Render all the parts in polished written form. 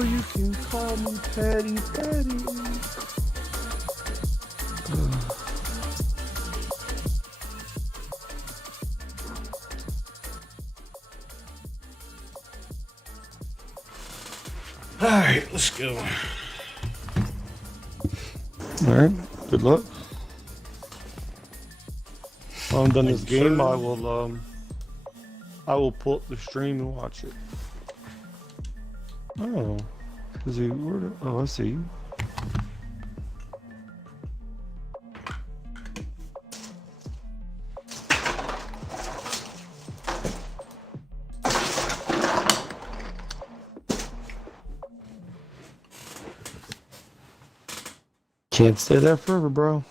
Oh, you can call me Patty Patty. All right, let's go. All right, good luck. When I'm done this game, I will pull up the stream and watch it. Oh, is he? Oh, I see. Can't stay there forever, bro.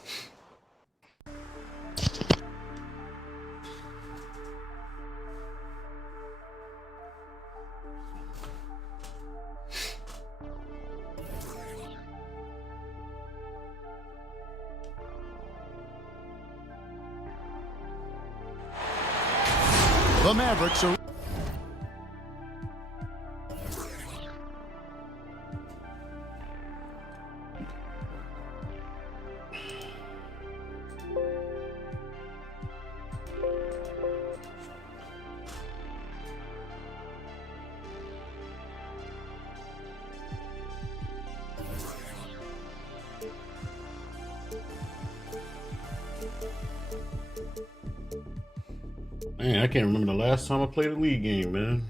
The Mavericks are... Man, I can't remember the last time I played a league game, man.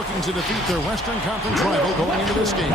looking to defeat their Western Conference rival going into this game.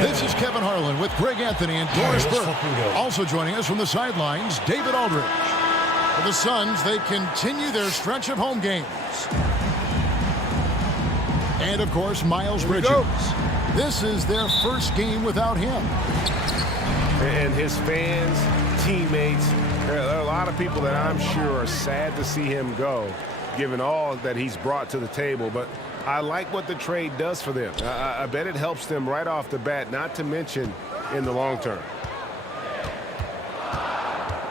This is Kevin Harlan with Greg Anthony and Doris let's Burke. fucking go. Also joining us from the sidelines, David Aldridge. For the Suns, they continue their stretch of home games. And, of course, Miles Bridges. This is their first game without him. And his fans, teammates, there are a lot of people that I'm sure are sad to see him go, given all that he's brought to the table. But I like what the trade does for them. I bet it helps them right off the bat, not to mention in the long term.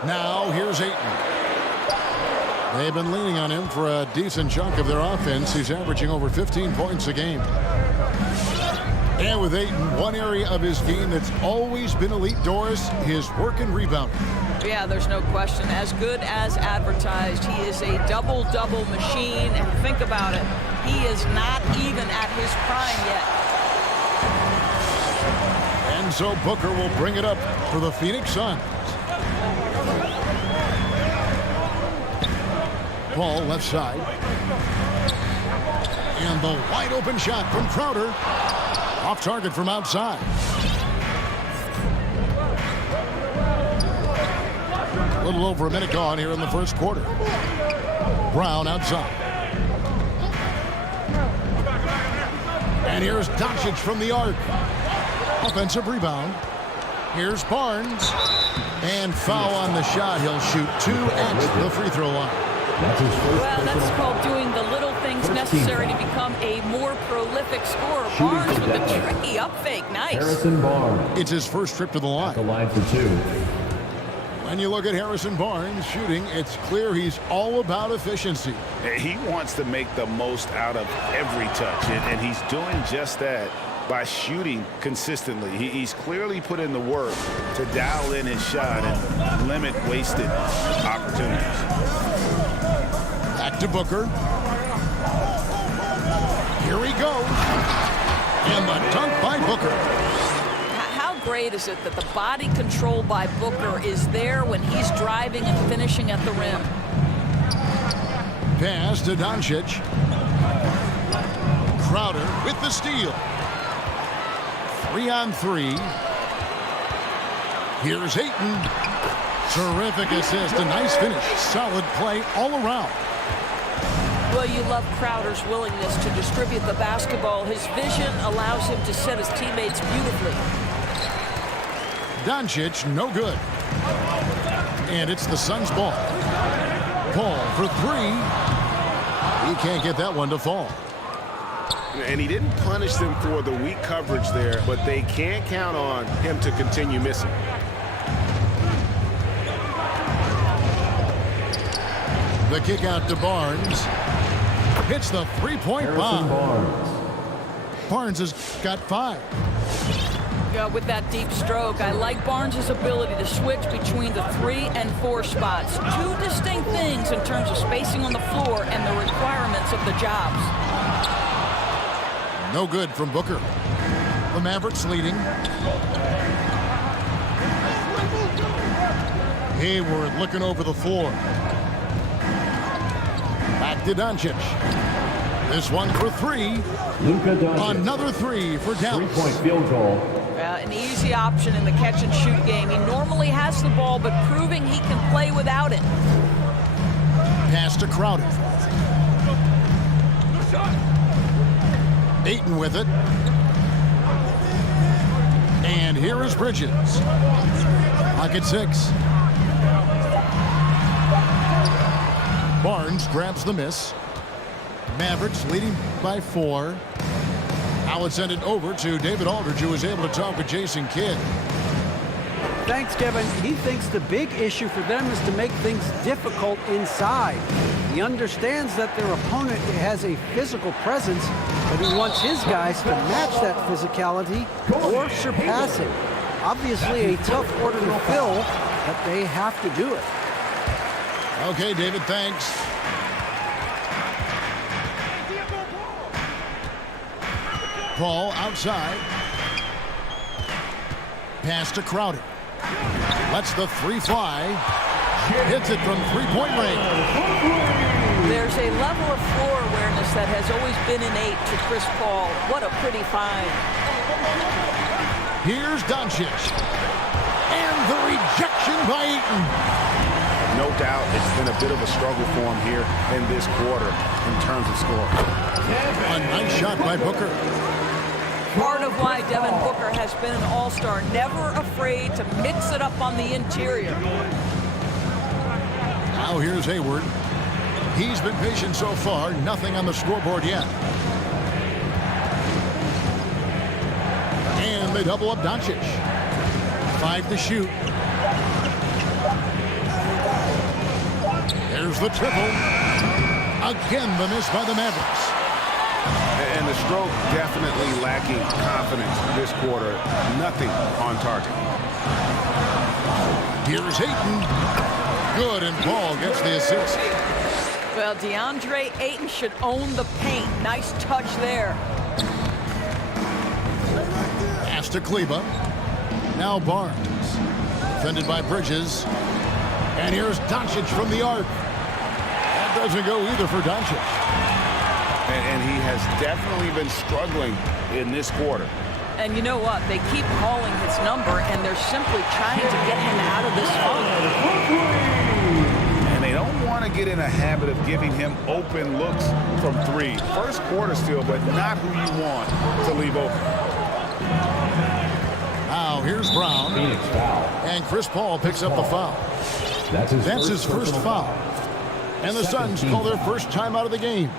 Now, here's Ayton. They've been leaning on him for a decent chunk of their offense. He's averaging over 15 points a game. And with Ayton, one area of his game that's always been elite, Doris, his work and rebounding. Yeah, there's no question. As good as advertised, he is a double-double machine. And think about it, he is not even at his prime yet. And so Booker will bring it up for the Phoenix Suns. Ball left side. And the wide open shot from Crowder. Off target from outside. A little over a minute gone here in the first quarter. Brown outside. And here's Doncic from the arc. Offensive rebound. Here's Barnes. And foul on the shot. He'll shoot 2 at the free throw line. Well, that's called doing the little things necessary to become a more prolific scorer. Barnes with a tricky up fake. Nice. Harrison Barnes. It's his first trip to the line. The line for 2. When you look at Harrison Barnes shooting, it's clear he's all about efficiency. He wants to make the most out of every touch, and he's doing just that by shooting consistently. He's clearly put in the work to dial in his shot and limit wasted opportunities. Back to Booker. Here we go. And the dunk by Booker. How great is it that the body control by Booker is there when he's driving and finishing at the rim? Pass to Doncic. Crowder with the steal. 3-on-3. Here's Ayton. Terrific assist. A nice finish. Solid play all around. Well, you love Crowder's willingness to distribute the basketball. His vision allows him to set his teammates beautifully. Doncic, no good. And it's the Suns' ball. Paul for 3. He can't get that one to fall. And he didn't punish them for the weak coverage there, but they can't count on him to continue missing. The kick out to Barnes. Hits the three-point bomb. Barnes has got 5. Yeah, with that deep stroke, I like Barnes' ability to switch between the 3 and 4 spots. 2 distinct things in terms of spacing on the floor and the requirements of the jobs. No good from Booker. The Mavericks leading. Hayward looking over the floor. Back to Doncic. This one for 3. Luka Doncic. Another 3 for Dallas. 3-point field goal. An easy option in the catch-and-shoot game. He normally has the ball, but proving he can play without it. Pass to Crowder. Ayton with it. And here is Bridges. Lock at 6. Barnes grabs the miss. Mavericks leading by 4. Now it's sent it over to David Aldridge, who was able to talk with Jason Kidd. Thanks, Kevin. He thinks the big issue for them is to make things difficult inside. He understands that their opponent has a physical presence, but he wants his guys to match that physicality or surpass it. Obviously a tough order to fill, but they have to do it. Okay, David, thanks. Paul outside. Pass to Crowder. Lets the 3 fly. Hits it from 3-point range. There's a level of floor awareness that has always been innate to Chris Paul. What a pretty find. Here's Doncic. And the rejection by Eaton. No doubt it's been a bit of a struggle for him here in this quarter in terms of scoring. A nice shot by Booker. Part of why Devin Booker has been an all-star, never afraid to mix it up on the interior. Now here's Hayward. He's been patient so far, nothing on the scoreboard yet. And they double up Doncic. 5 to shoot. There's the triple. Again, the miss by the Mavericks. And the stroke definitely lacking confidence this quarter. Nothing on target. Here's Ayton. Good, and Paul gets the assist. Well, DeAndre Ayton should own the paint. Nice touch there. Pass to Kleba. Now Barnes. Defended by Bridges. And here's Doncic from the arc. That doesn't go either for Doncic. And he has definitely been struggling in this quarter. And you know what? They keep calling his number, and they're simply trying to get him out of this funk. And they don't want to get in a habit of giving him open looks from 3. First quarter still, but not who you want to leave open. Now here's Brown. Phoenix foul. And Chris Paul picks up the foul. That's his first foul. And the Suns call their first time out of the game.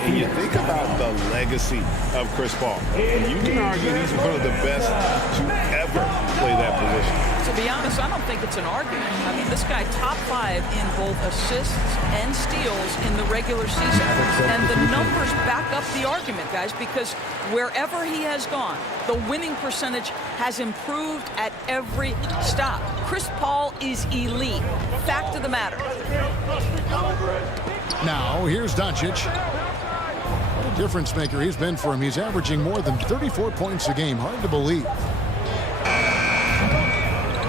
And you think about the legacy of Chris Paul. And you can argue he's one of the best to ever play that position. To be honest, I don't think it's an argument. I mean, this guy top 5 in both assists and steals in the regular season. And the numbers back up the argument, guys, because wherever he has gone, the winning percentage has improved at every stop. Chris Paul is elite. Fact of the matter. Now here's Doncic. What a difference maker he's been for him. He's averaging more than 34 points a game. Hard to believe.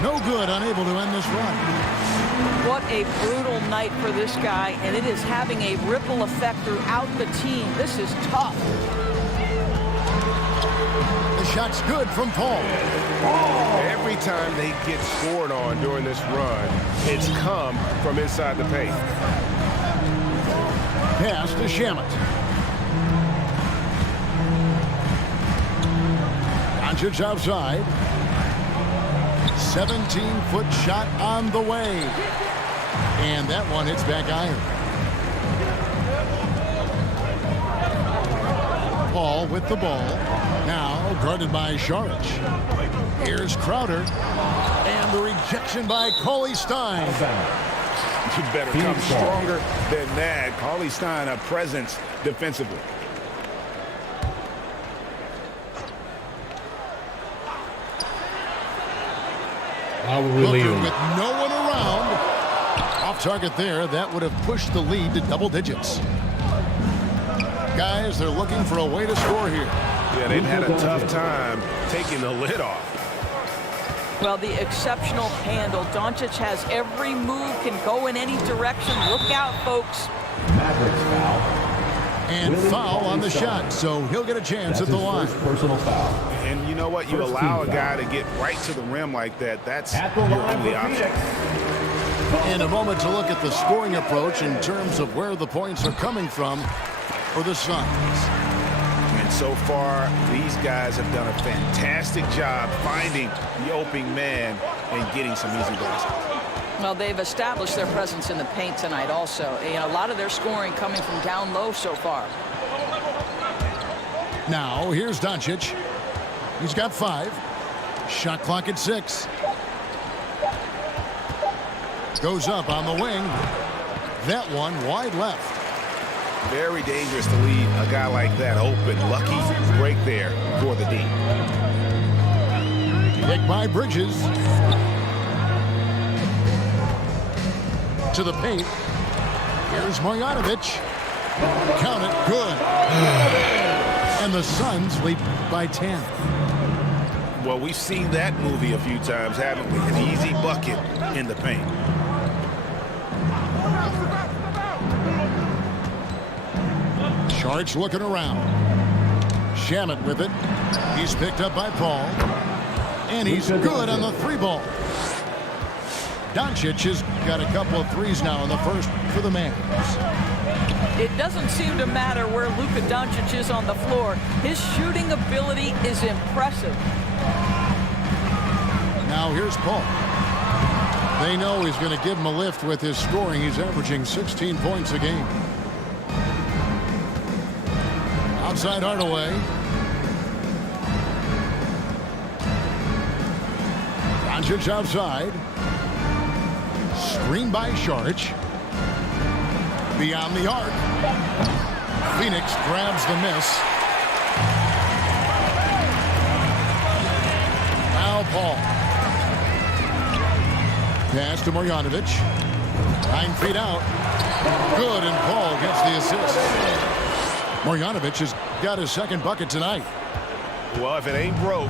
No good, unable to end this run. What a brutal night for this guy, and it is having a ripple effect throughout the team. This is tough. The shot's good from Paul. Every time they get scored on during this run, it's come from inside the paint. Pass to Shamet. Doncic outside. 17-foot shot on the way. And that one hits back iron. Paul with the ball. Now guarded by Saric. Here's Crowder. And the rejection by Cauley Stein. You better come stronger than that. Cauley Stein, a presence defensively. How will we leave Booker him? with no one around. Off target there. That would have pushed the lead to double digits. Guys, they're looking for a way to score here. Yeah, they've had a tough time taking the lid off. Well, the exceptional handle. Doncic has every move, can go in any direction. Look out, folks. Mavericks foul. And foul on the shot, so he'll get a chance at the line. Personal foul. And you know what? You allow a guy to get right to the rim like that. That's At the your line only for option. In a moment to look at the scoring approach in terms of where the points are coming from for the Suns. And so far, these guys have done a fantastic job finding the opening man and getting some easy baskets. Well, they've established their presence in the paint tonight also. You know, a lot of their scoring coming from down low so far. Now, here's Doncic. He's got 5. Shot clock at 6. Goes up on the wing. That one wide left. Very dangerous to leave a guy like that open. Lucky break there for the D. Pick by Bridges. To the paint. Here's Marjanovic. Count it. Good. And the Suns lead by 10. Well, we've seen that movie a few times, haven't we? An easy bucket in the paint. Saric looking around. Shamet with it. He's picked up by Paul. And he's good on the 3-ball. Doncic has got a couple of threes now in the first for the Mavs. It doesn't seem to matter where Luka Doncic is on the floor. His shooting ability is impressive. Now here's Paul. They know he's going to give him a lift with his scoring. He's averaging 16 points a game. Outside Hardaway. Doncic outside. Screen by Saric. Beyond the arc. Phoenix grabs the miss. Now Paul. Pass to Marjanovic. 9 feet out. Good, and Paul gets the assist. Marjanovic has got his second bucket tonight. Well, if it ain't broke,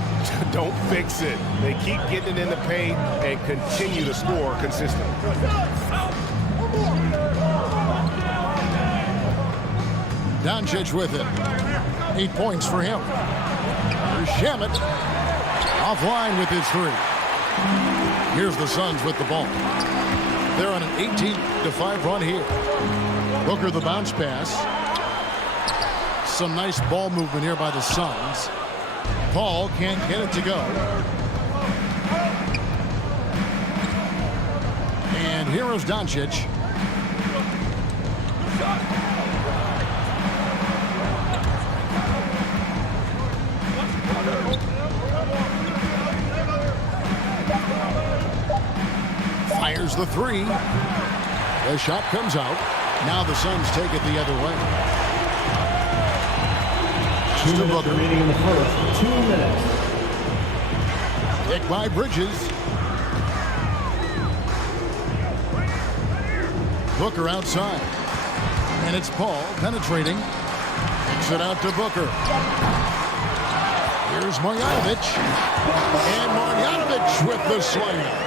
don't fix it. They keep getting it in the paint and continue to score consistently. Doncic with it. 8 points for him. Here's Shamet. Offline with his 3. Here's the Suns with the ball. They're on an 18-5 run here. Booker the bounce pass. Some nice ball movement here by the Suns. Paul can't get it to go. And here is Doncic. Fires the 3. The shot comes out. Now the Suns take it the other way. 2 minutes remaining in the first. 2 minutes. Pick by Bridges. Booker outside. And it's Paul penetrating. Kicks it out to Booker. Here's Marjanovic. And Marjanovic with the slam.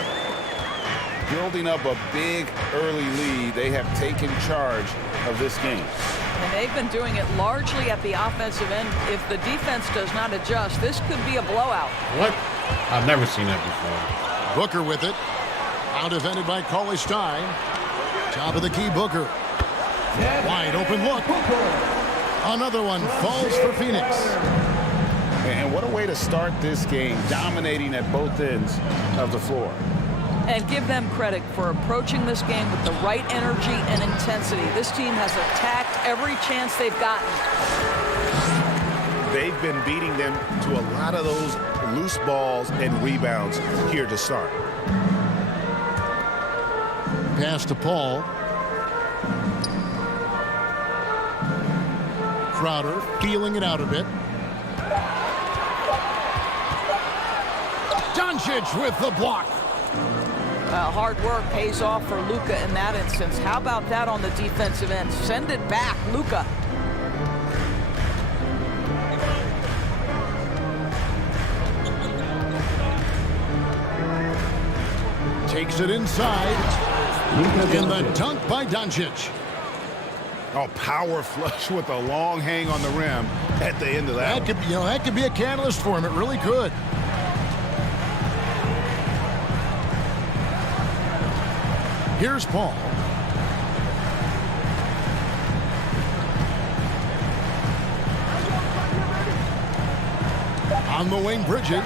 Building up a big early lead. They have taken charge of this game. And they've been doing it largely at the offensive end. If the defense does not adjust, this could be a blowout. What? I've never seen that before. Booker with it. Out defended by Cauley Stein. Top of the key, Booker. Wide open look. Another one falls for Phoenix. And what a way to start this game, dominating at both ends of the floor. And give them credit for approaching this game with the right energy and intensity. This team has attacked every chance they've gotten. They've been beating them to a lot of those loose balls and rebounds here to start. Pass to Paul. Crowder feeling it out a bit. Doncic with the block. Hard work pays off for Luka in that instance. How about that on the defensive end? Send it back, Luka. Takes it inside. In the dunk by Doncic. Oh, power flush with a long hang on the rim at the end of that. That could be a catalyst for him. It really could. Here's Paul. On the wing, Bridges.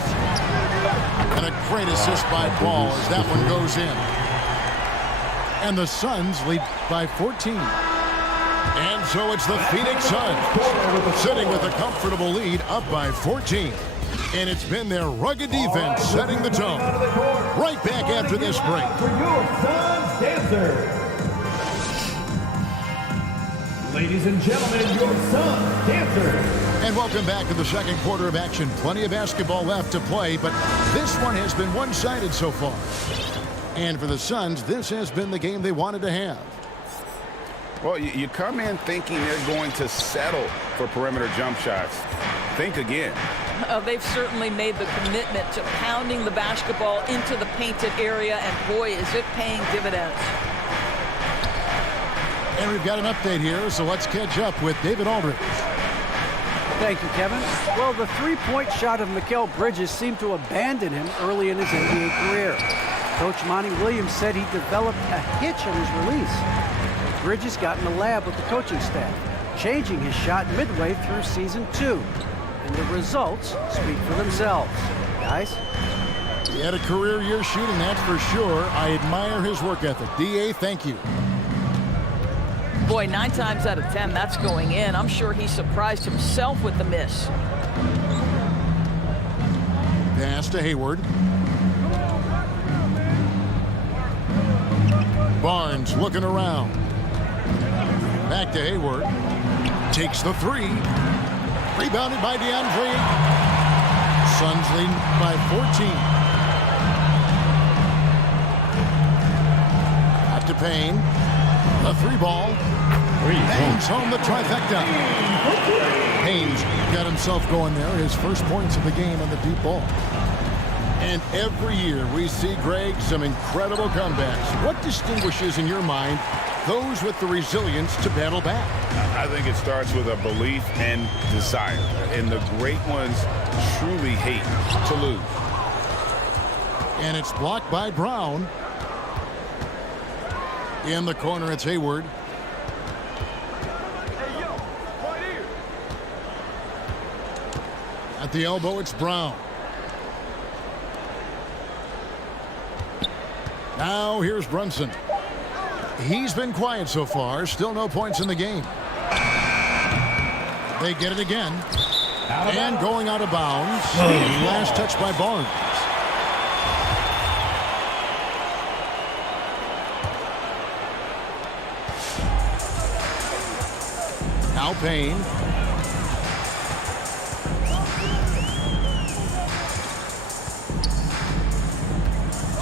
And a great assist by Paul as that one goes in. And the Suns lead by 14. And so it's the Phoenix Suns sitting with a comfortable lead up by 14. And it's been their rugged defense setting the tone. Right back after this break. For your Suns dancers. Ladies and gentlemen, your Suns dancers. And welcome back to the second quarter of action. Plenty of basketball left to play, but this one has been one-sided so far. And for the Suns, this has been the game they wanted to have. Well, you come in thinking they're going to settle for perimeter jump shots. Think again. They've certainly made the commitment to pounding the basketball into the painted area, and boy, is it paying dividends. And we've got an update here, so let's catch up with David Aldridge. Thank you, Kevin. Well, the three-point shot of Mikal Bridges seemed to abandon him early in his NBA career. Coach Monty Williams said he developed a hitch on his release. Bridges got in the lab with the coaching staff, changing his shot midway through season 2. And the results speak for themselves. Guys? He had a career year shooting, that's for sure. I admire his work ethic. D.A., thank you. Boy, 9 times out of 10, that's going in. I'm sure he surprised himself with the miss. Pass to Hayward. Barnes looking around. Back to Hayward. Takes the three. Rebounded by DeAndre. Suns lead by 14. Out to Payne. The three ball. Bangs home the trifecta. Payne's got himself going there. His first points of the game on the deep ball. And every year we see, Greg, some incredible comebacks. What distinguishes in your mind those with the resilience to battle back? I think it starts with a belief and desire. And the great ones truly hate to lose. And it's blocked by Brown. In the corner, it's Hayward. At the elbow, it's Brown. Now here's Brunson. He's been quiet so far. Still no points in the game. They get it again. And going out of bounds. Last touch by Barnes. Now Payne.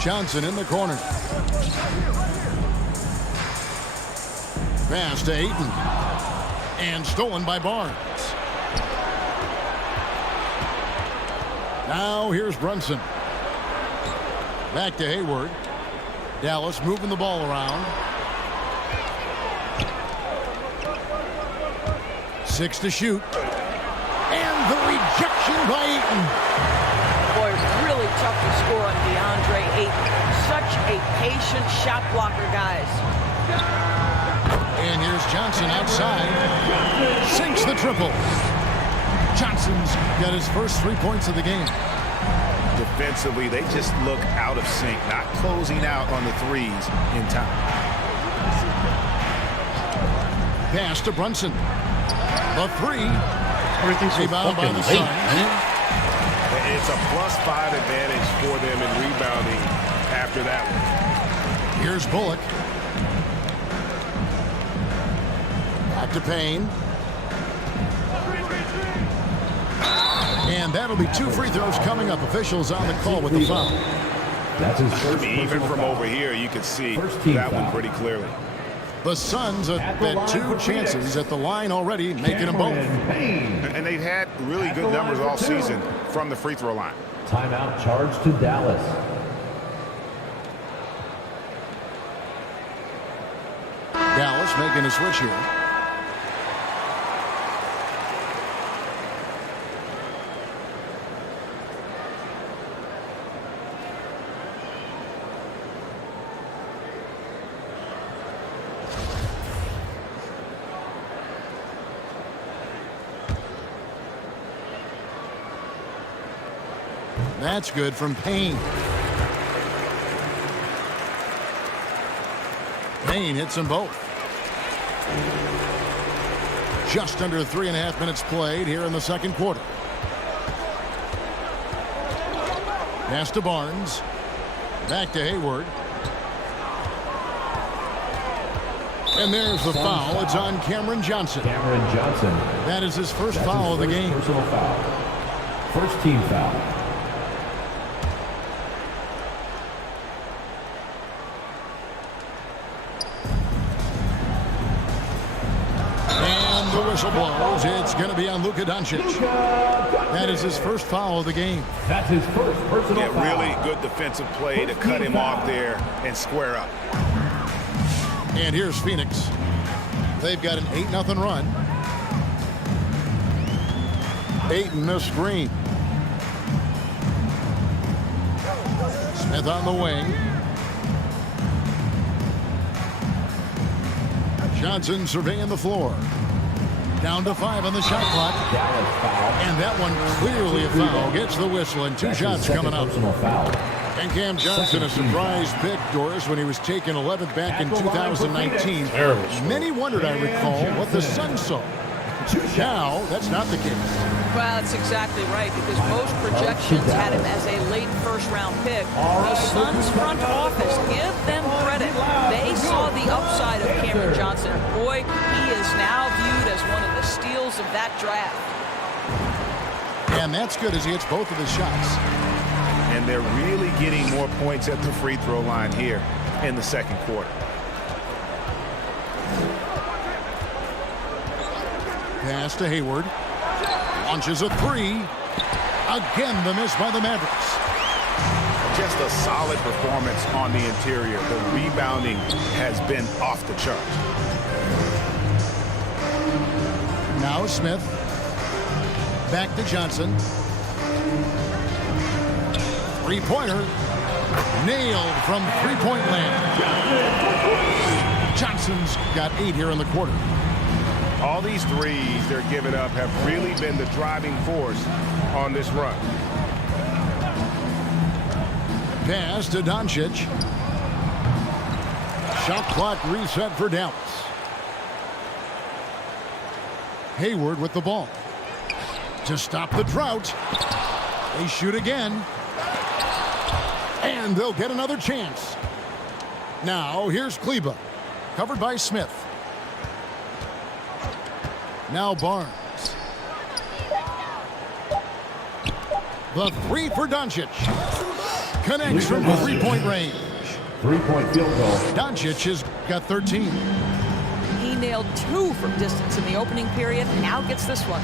Johnson in the corner. Pass to Ayton. And stolen by Barnes. Now here's Brunson. Back to Hayward. Dallas moving the ball around. 6 to shoot. And the rejection by Ayton. Boy, really tough to score on DeAndre Ayton. Such a patient shot blocker, guys. And here's Johnson outside. Sinks the triple. Johnson's got his first 3 points of the game. Defensively, they just look out of sync, not closing out on the threes in time. Pass to Brunson. The three. Everything's so Rebound by fucking the late, Suns. man. It's a +5 advantage for them in rebounding after that one. Here's Bullock. Back to Payne. And that'll be 2 free throws coming up. Officials on the call with the foul. That's his first Even personal from foul. over here, you can see First team that one foul. pretty clearly. The Suns At have the had line 2 for chances Phoenix. at the line already, making them both. Cameron Payne. And they've had really good numbers all season from the free throw line. Timeout charged to Dallas. Dallas making a switch here. That's good from Payne. Payne hits them both. Just under 3.5 minutes played here in the second quarter. Pass to Barnes. Back to Hayward. And there's the foul. It's on Cameron Johnson. Cameron Johnson. That is his first That's foul of his the first game. personal foul. First team foul. And the whistle blows. It's going to be on Luka Doncic. That is his first foul of the game. That's his first personal Yeah, foul. really good defensive play to cut him off there and square up. And here's Phoenix. They've got an 8-0 run. Ayton a screen. Smith on the wing. Johnson surveying the floor. Down to 5 on the shot clock. And that one clearly a foul. Gets the whistle and 2 shots coming up. And Cam Johnson, a surprise pick, Doris, when he was taken 11th back in 2019. Many wondered, I recall, what the Suns saw. Now, that's not the case. Well, that's exactly right, because most projections had him as a late first-round pick. The Suns front office, give them credit. They saw the upside of Cameron Johnson. Boy, he is now viewed as one of the steals of that draft. And that's good as he hits both of his shots. And they're really getting more points at the free throw line here in the second quarter. Pass to Hayward. Launches a 3. Again, the miss by the Mavericks. Just a solid performance on the interior. The rebounding has been off the chart. Now Smith. Back to Johnson. Three-pointer. Nailed from three-point land. Johnson's got 8 here in the quarter. All these threes they're giving up have really been the driving force on this run. Pass to Doncic. Shot clock reset for Dallas. Hayward with the ball. To stop the drought. They shoot again. And they'll get another chance. Now here's Kleba. Covered by Smith. Now Barnes. The 3 for Doncic. Connects from three-point range. 3-point field goal. Doncic has got 13. He nailed 2 from distance in the opening period. Now gets this one.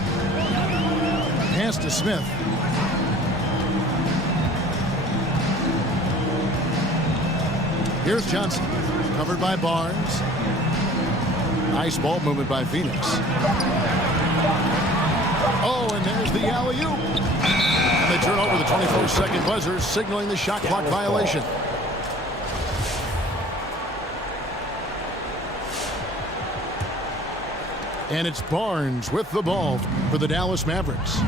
Pass to Smith. Here's Johnson. Covered by Barnes. Nice ball movement by Phoenix. Oh, and there's the alley-oop. And they turn over the 24-second buzzer, signaling the shot clock violation. And it's Barnes with the ball for the Dallas Mavericks.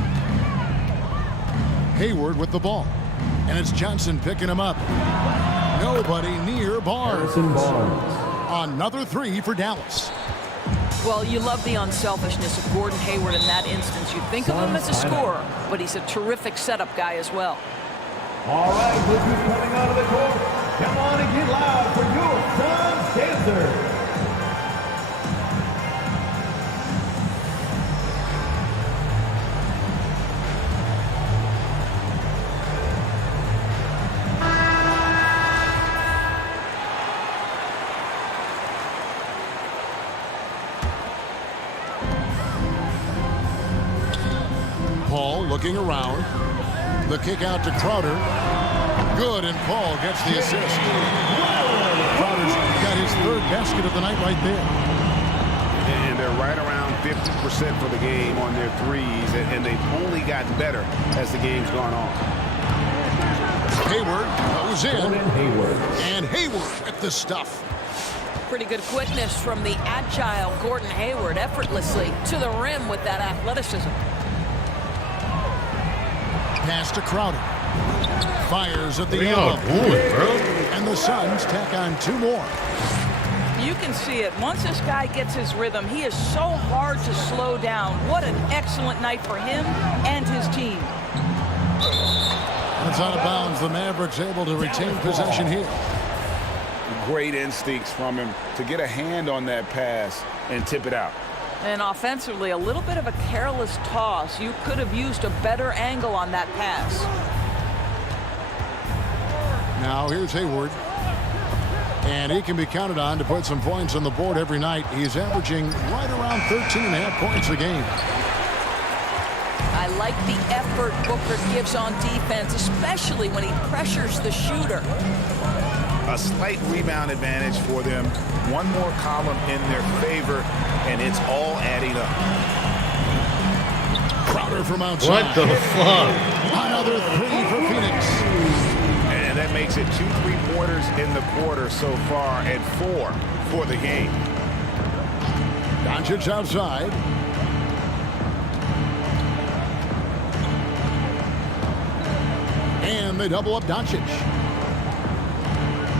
Hayward with the ball. And it's Johnson picking him up. Nobody near Barnes. Another 3 for Dallas. Well, you love the unselfishness of Gordon Hayward in that instance. You think of him as a scorer, but he's a terrific setup guy as well. All right, look who's coming out of the court. Come on and get loud for your Suns dancer. Paul looking around. The kick out to Crowder. Good, and Paul gets the assist. Crowder's got his 3rd basket of the night right there. And they're right around 50% for the game on their threes, and they've only gotten better as the game's gone on. Hayward goes in. And Hayward with the stuff. Pretty good quickness from the agile Gordon Hayward, effortlessly to the rim with that athleticism. Pass to Crowder. Fires at the What are y'all doing, bro? And the Suns tack on 2 more. You can see it. Once this guy gets his rhythm, he is so hard to slow down. What an excellent night for him and his team. That's out of bounds. The Mavericks able to retain possession here. Great instincts from him to get a hand on that pass and tip it out. And offensively, a little bit of a careless toss. You could have used a better angle on that pass. Now here's Hayward. And he can be counted on to put some points on the board every night. He's averaging right around 13.5 points a game. I like the effort Booker gives on defense, especially when he pressures the shooter. A slight rebound advantage for them. One more column in their favor, and it's all adding up. Crowder from outside. What the fuck? Another three for Phoenix. And that makes it 2 3-pointers in the quarter so far and 4 for the game. Doncic outside. And they double up Doncic.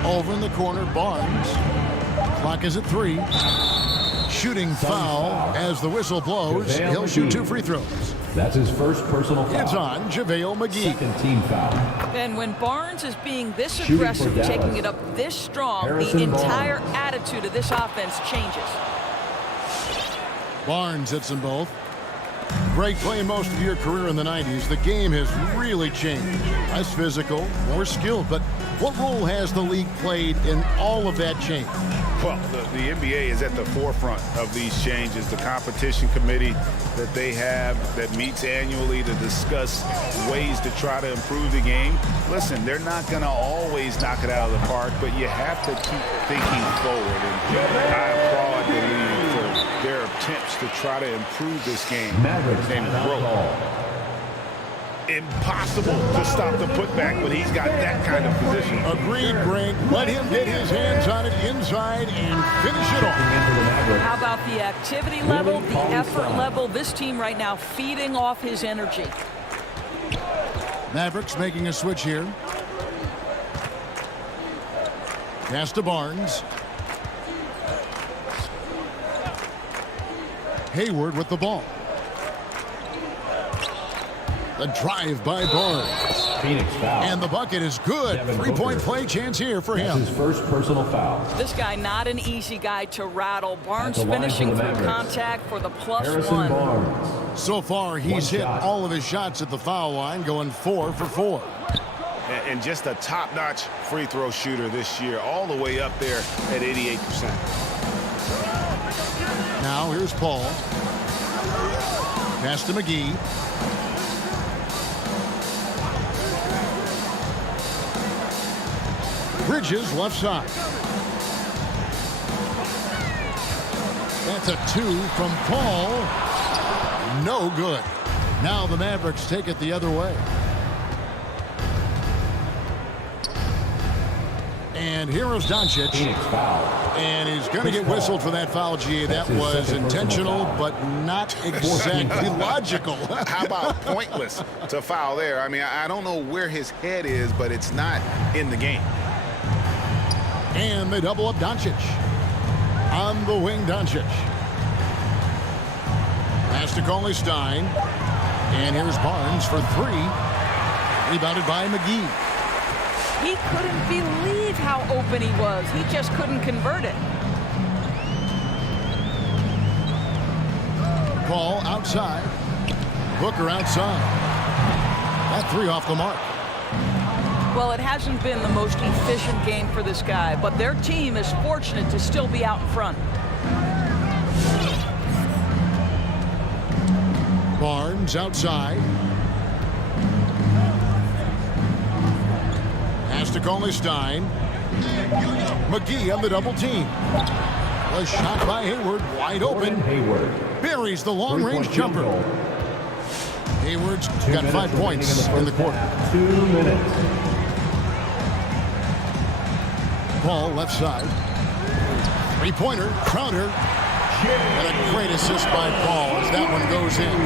Over in the corner, Barnes. Clock is at 3. Shooting foul as the whistle blows. He'll shoot 2 free throws. That's his first personal foul. It's on JaVale McGee. Second team foul. And when Barnes is being this Shooting for aggressive, Dallas. taking it up this strong, Harrison the entire Barnes. attitude of this offense changes. Barnes hits them both. Greg, playing most of your career in the 90s, the game has really changed. Less physical, more skilled, but what role has the league played in all of that change? Well, the NBA is at the forefront of these changes. The competition committee that they have that meets annually to discuss ways to try to improve the game. Listen, they're not going to always knock it out of the park, but you have to keep thinking forward. And I applaud the league for their attempts to try to improve this game. Mavericks And timeout grow. call. Impossible to stop the putback when he's got that kind of position. Agreed, Greg. Let him get his hands on it inside and finish it off. Into the Mavericks. How about the activity level, the effort level? This team right now feeding off his energy. Mavericks making a switch here. Pass to Barnes. Hayward with the ball. The drive by Barnes. Phoenix foul. And the bucket is good. Devin Three-point Booker. play chance here for That's him. his first personal foul. This guy not an easy guy to rattle. Barnes At the line finishing for the through Mavericks. contact for the +1. Harrison Barnes. So far, he's One hit shot. all of his shots at the foul line, going 4 for 4. And just a top-notch free throw shooter this year, all the way up there at 88%. Now here's Paul. Pass to McGee. Bridges left side. That's a 2 from Paul. No good. Now the Mavericks take it the other way. And here is Doncic. Phoenix foul. And he's going to get whistled for that foul, G. That was intentional, but not exactly logical. How about pointless to foul there? I mean, I don't know where his head is, but it's not in the game. And they double up Doncic. On the wing, Doncic. Pass to Conley Stein. And here's Barnes for 3. Rebounded by McGee. He couldn't believe how open he was. He just couldn't convert it. Paul outside. Booker outside. That 3 off the mark. Well, it hasn't been the most efficient game for this guy, but their team is fortunate to still be out in front. Barnes outside. Pass to Conley Stein. McGee on the double team. Was shot by Hayward, wide open. Hayward. Buries the long-range Three-point jumper. field goal. Hayward's 2 got 5 minutes points remaining in the quarter. half. 2 minutes. Paul left side. 3-pointer, Crowder. And a great assist by Paul as that one goes in.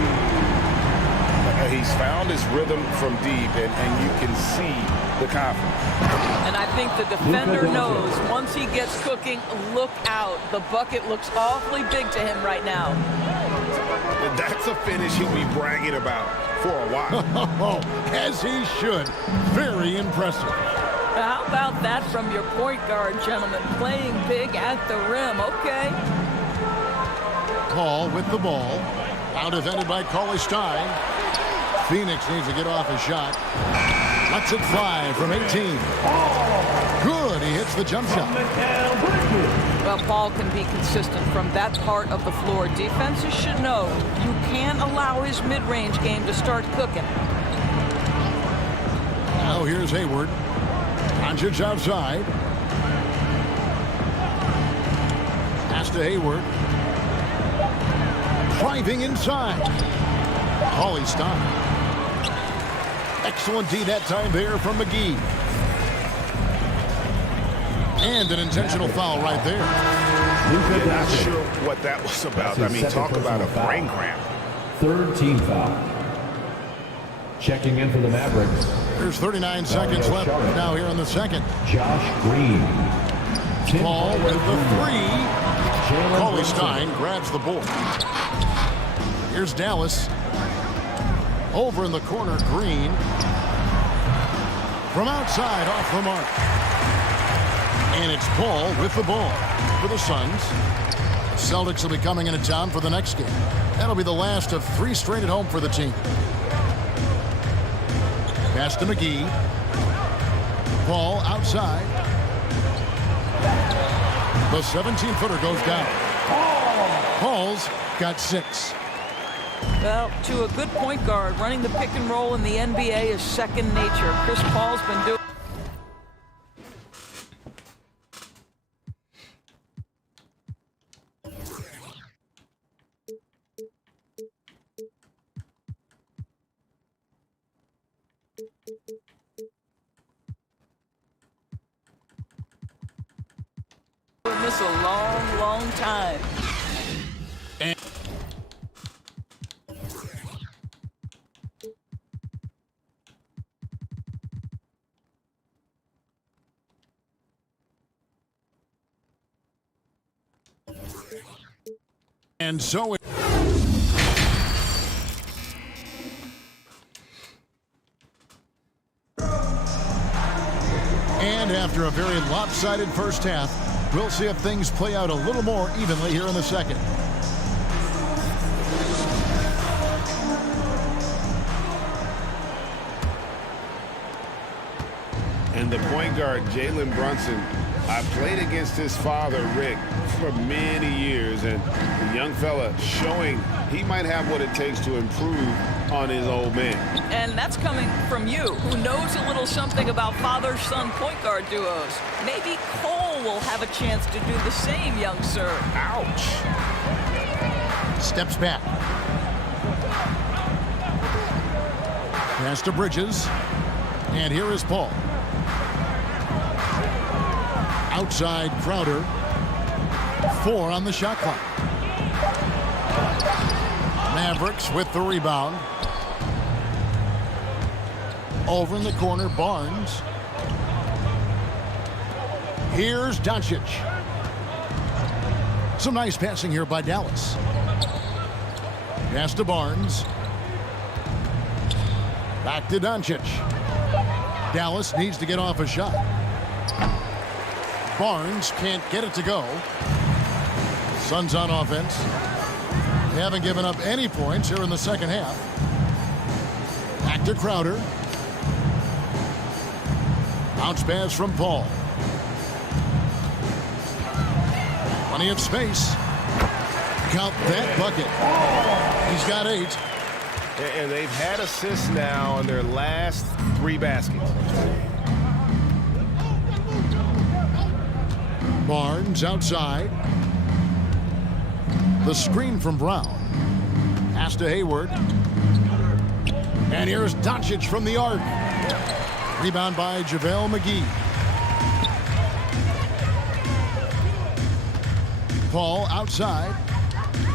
He's found his rhythm from deep, and you can see the confidence. And I think the defender knows once he gets cooking, look out. The bucket looks awfully big to him right now. That's a finish he'll be bragging about for a while. As he should. Very impressive. How about that from your point guard, gentlemen? Playing big at the rim. Okay. Paul with the ball. Out defended by Conley Stein. Phoenix needs to get off a shot. Lets it fly from 18. Good. He hits the jump shot. Well, Paul can be consistent from that part of the floor. Defenses should know you can't allow his mid-range game to start cooking. Now here's Hayward. Doncic outside. Pass to Hayward. Driving inside. Paulie Stein. Excellent D that time there from McGee. And an intentional foul right there. Yeah, not sure what that was about. I mean, talk about a brain cramp. Third team foul. Checking in for the Mavericks. There's 39 seconds left now here in the second. Josh Green. Paul with the three. Paulie Stein grabs the board. Here's Dallas. Over in the corner, Green. From outside, off the mark. And it's Paul with the ball for the Suns. Celtics will be coming into town for the next game. That'll be the last of 3 straight at home for the team. Pass to McGee. Paul outside. The 17-footer goes down. Paul's got 6. Well, to a good point guard, running the pick and roll in the NBA is second nature. Chris Paul's been doing. This a long, long time. And so it. And after a very lopsided first half, we'll see if things play out a little more evenly here in the second. And the point guard, Jalen Brunson, I played against his father, Rick, for many years, and the young fella showing he might have what it takes to improve on his old man. And that's coming from you, who knows a little something about father-son point guard duos. Maybe Cole will have a chance to do the same, young sir. Ouch. Steps back. Pass to Bridges. And here is Paul. Outside Crowder. 4 on the shot clock. Mavericks with the rebound. Over in the corner, Barnes. Here's Doncic. Some nice passing here by Dallas. Pass to Barnes. Back to Doncic. Dallas needs to get off a shot. Barnes can't get it to go. Suns on offense. They haven't given up any points here in the second half. Back to Crowder. Bounce pass from Paul. Plenty of space. Count that bucket. He's got 8. And they've had assists now on their last 3 baskets. Barnes outside. The screen from Brown. Pass to Hayward. And here's Doncic from the arc. Rebound by JaVale McGee. Paul outside.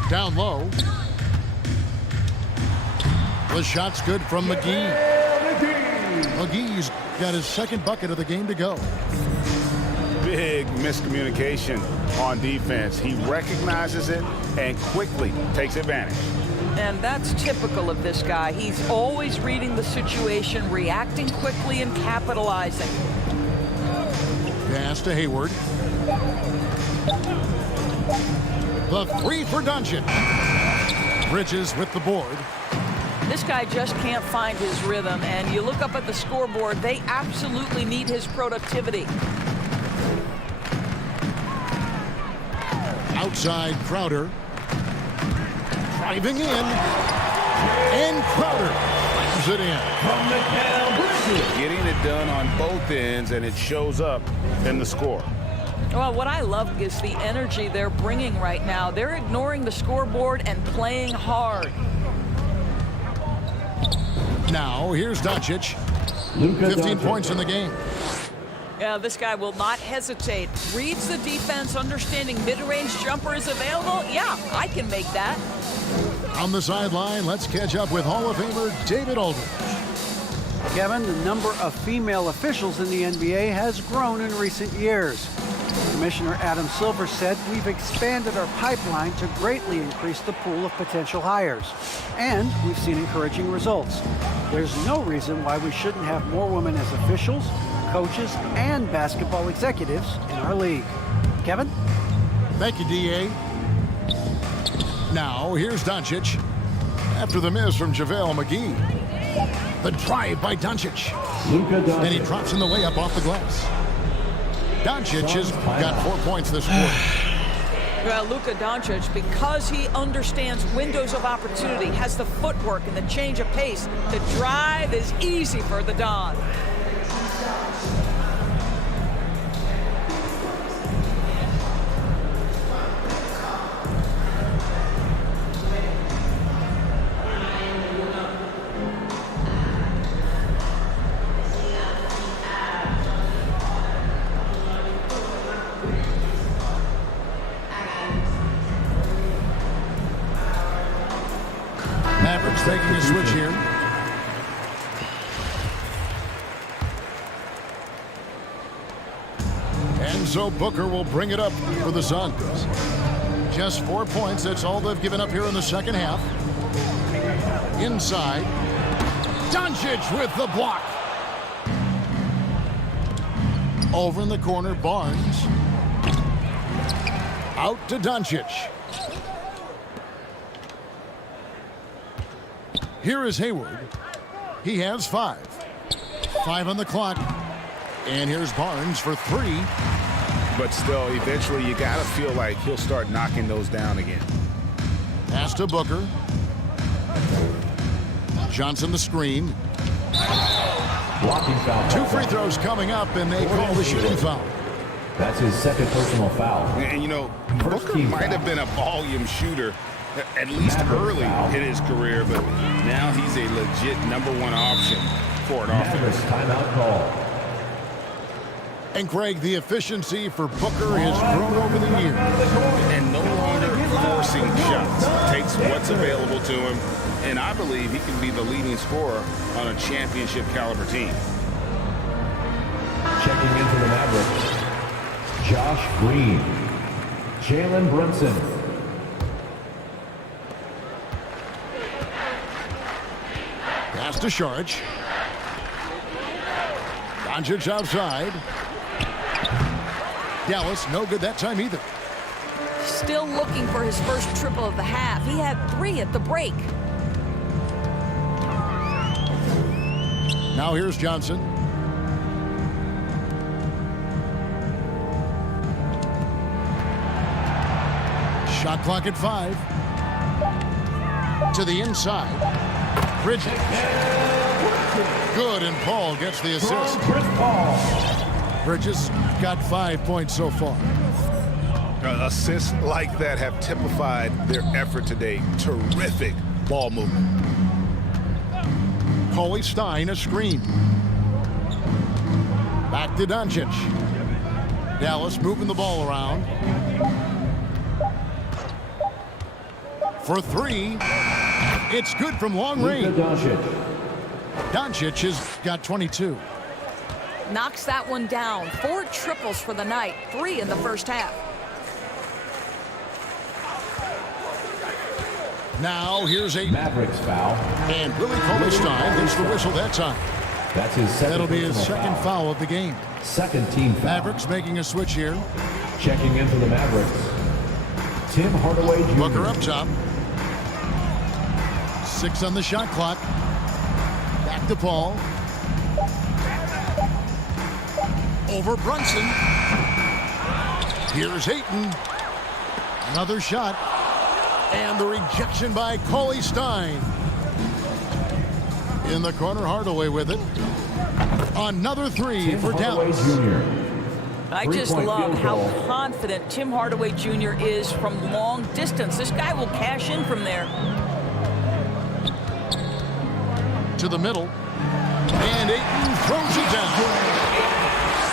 Down low. The shot's good from McGee. McGee's got his second bucket of the game to go. Big miscommunication on defense. He recognizes it and quickly takes advantage. And that's typical of this guy. He's always reading the situation, reacting quickly, and capitalizing. Pass to Hayward. The 3 for Doncic. Bridges with the board. This guy just can't find his rhythm, and you look up at the scoreboard, they absolutely need his productivity. Outside Crowder. Driving in. And Crowder slams it in. Getting it done on both ends, and it shows up in the score. Well, what I love is the energy they're bringing right now. They're ignoring the scoreboard and playing hard. Now, here's Doncic. Luka 15 Doncic. points in the game. Yeah, this guy will not hesitate. Reads the defense, understanding mid-range jumper is available. Yeah, I can make that. On the sideline, let's catch up with Hall of Famer David Aldridge. Kevin, the number of female officials in the NBA has grown in recent years. Commissioner Adam Silver said, "We've expanded our pipeline to greatly increase the pool of potential hires. And we've seen encouraging results. There's no reason why we shouldn't have more women as officials, coaches, and basketball executives in our league." Kevin? Thank you, D.A. Now, here's Doncic. After the miss from JaVale McGee. The drive by Doncic. Luka And he Doncic. drops in the layup off the glass. Doncic has got 4 points this quarter. Well, Luka Doncic, because he understands windows of opportunity, has the footwork and the change of pace. The drive is easy for the Don. Mavericks making a switch here. And so Booker will bring it up for the Suns. Just 4 points. That's all they've given up here in the second half. Inside. Doncic with the block. Over in the corner, Barnes. Out to Doncic. Here is Hayward. He has 5. 5 on the clock. And here's Barnes for 3. But still, eventually you got to feel like he'll start knocking those down again. Pass to Booker. Johnson the screen. Blocking foul. 2 free throws coming up, and they call the shooting foul. That's his second personal foul. And, you know, First Booker team might foul. have been a volume shooter, at least Maverick early foul. in his career, but now he's a legit #1 option for an Mavericks offense. timeout call. And Craig, the efficiency for Booker has grown over the years. And no longer forcing shots. Takes what's available to him, and I believe he can be the leading scorer on a championship caliber team. Checking into the Mavericks. Josh Green. Jalen Brunson. Pass to Saric. Doncic outside. Dallas, no good that time either. Still looking for his first triple of the half. He had 3 at the break. Now here's Johnson. Shot clock at 5. To the inside. Bridges. Good, and Paul gets the assist. Chris Paul. Bridges got 5 points so far. Assists like that have typified their effort today. Terrific ball movement. Coley Stein, a screen. Back to Doncic. Dallas moving the ball around. For 3. It's good from long Luka range. Doncic. Doncic has got 22. Knocks that one down. 4 triples for the night. 3 in the first half. Now here's a Mavericks foul. and Willie Coley Stein gets the whistle that time. That's his second That'll be his personal second foul of the game. Second team foul. Mavericks making a switch here. Checking in for the Mavericks. Tim Hardaway Jr. Booker up top. 6 on the shot clock. Back to Paul. Over Brunson. Here's Ayton. Another shot. And the rejection by Coley Stein. In the corner, Hardaway with it. Another 3 Tim for Hardaway Dallas. Jr. I just Three-point love field how goal. confident Tim Hardaway Jr. is from long distance. This guy will cash in from there. to the middle. And Ayton throws it down.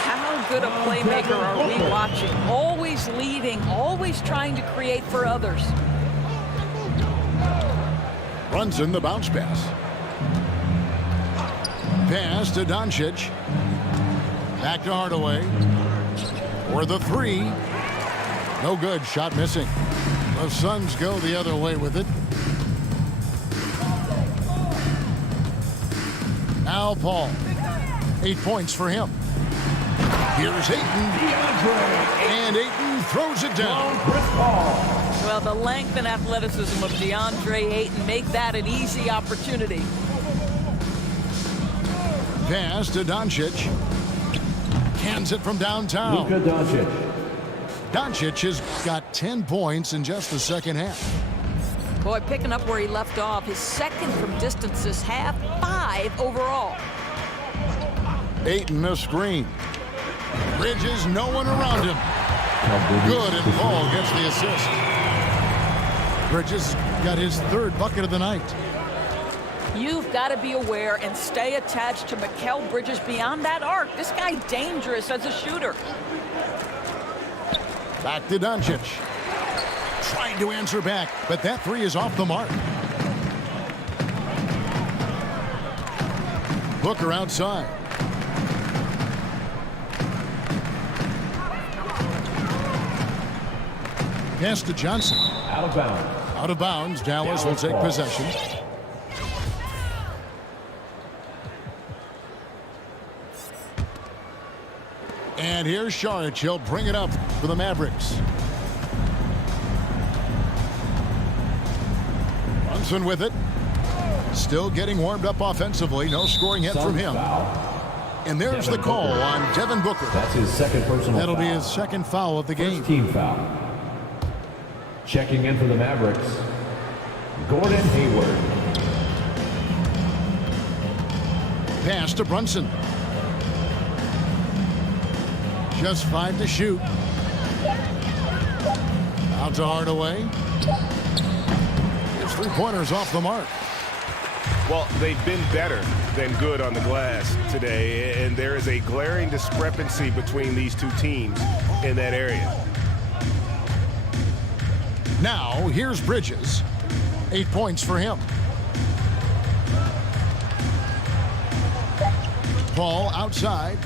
How good a playmaker are we watching? Always leading, always trying to create for others. Brunson, the bounce pass. Pass to Doncic. Back to Hardaway. For the three. No good. Shot missing. The Suns go the other way with it. Now Paul. 8 points for him. Here's Ayton. And Ayton throws it down. Well, the length and athleticism of DeAndre Ayton make that an easy opportunity. Pass to Doncic. Cans it from downtown. Luka Doncic. Doncic has got 10 points in just the second half. Boy, picking up where he left off. His second from distance this half, 5 overall. Ayton, a screen. Bridges, no one around him. Good, and Paul gets the assist. Bridges got his 3rd bucket of the night. You've got to be aware and stay attached to Mikal Bridges beyond that arc. This guy's dangerous as a shooter. Back to Doncic. Trying to answer back, but that 3 is off the mark. Booker outside. Pass to Johnson. Out of bounds. Out of bounds. Dallas will take possession. And here's Saric. He'll bring it up for the Mavericks. Brunson with it. Still getting warmed up offensively. No scoring hit from him. And there's the call on Devin Booker. That's his second personal That'll foul. be his second foul of the game. First team foul. Checking in for the Mavericks, Gordon Hayward. Pass to Brunson. Just 5 to shoot. Out to Hardaway. His 3-pointers off the mark. Well, they've been better than good on the glass today, and there is a glaring discrepancy between these two teams in that area. Now, here's Bridges. 8 points for him. Paul outside.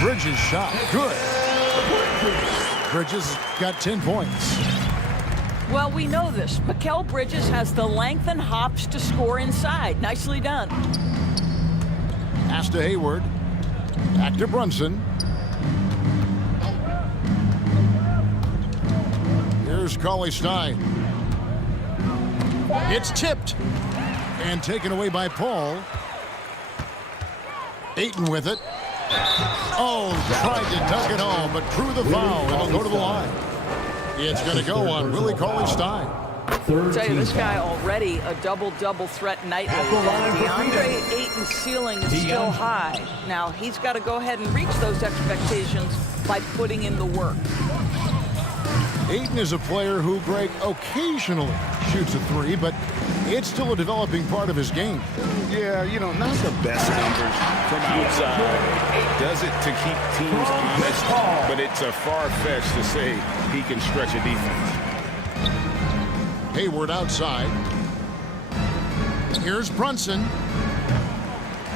Bridges shot. Good. Bridges got 10 points. Well, we know this. Mikal Bridges has the length and hops to score inside. Nicely done. Pass to Hayward. Back to Brunson. Here's Cauley-Stein. It's tipped. And taken away by Paul. Ayton with it. Oh, tried to dunk it home, but drew the foul. It'll go to the line. It's going to go on Willie Cauley-Stein. I'll tell you, this guy already a double-double threat nightly. And DeAndre Ayton's ceiling is still high. Now, he's got to go ahead and reach those expectations by putting in the work. Ayton is a player who, Greg, occasionally shoots a 3, but it's still a developing part of his game. Yeah, you know, not the best numbers from outside. Does it to keep teams honest, but it's a far-fetched to say he can stretch a defense. Hayward outside. Here's Brunson.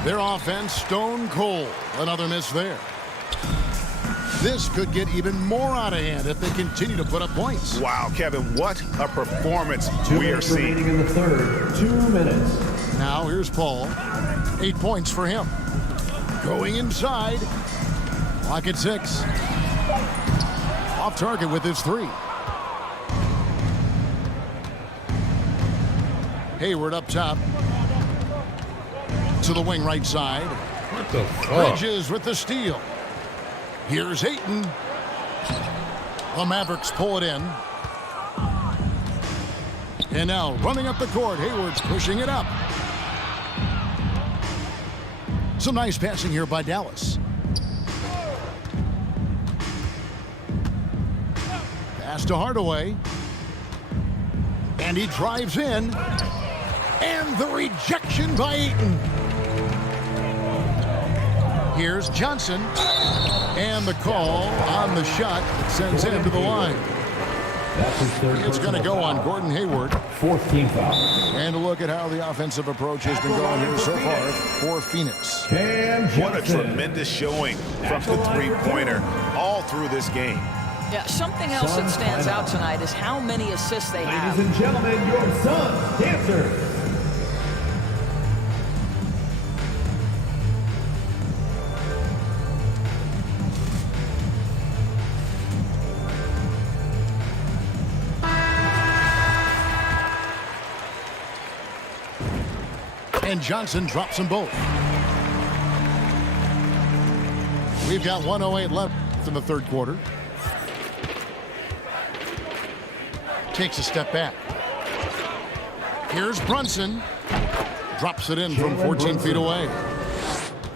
Their offense stone cold. Another miss there. This could get even more out of hand if they continue to put up points. Wow, Kevin, what a performance 2 we are minutes remaining seeing. in the third. 2 minutes. Now here's Paul. 8 points for him. Going inside. Clock at 6. Off target with his 3. Hayward up top. To the wing right side. What the fuck? Bridges with the steal. Here's Ayton. The Mavericks pull it in. And now running up the court, Hayward's pushing it up. Some nice passing here by Dallas. Pass to Hardaway. And he drives in. And the rejection by Ayton. Here's Johnson. And the call on the shot sends him to the line. That's his third. It's going to go on Gordon Hayward. 4th team foul. And a look at how the offensive approach has been going here so far for Phoenix. What a tremendous showing from the three-pointer all through this game. Yeah, something else that stands out tonight is how many assists they have. Ladies and gentlemen, your Suns dancers. And Johnson drops them both. We've got 1:08 left in the third quarter. Takes a step back. Here's Brunson. Drops it in from 14 feet away.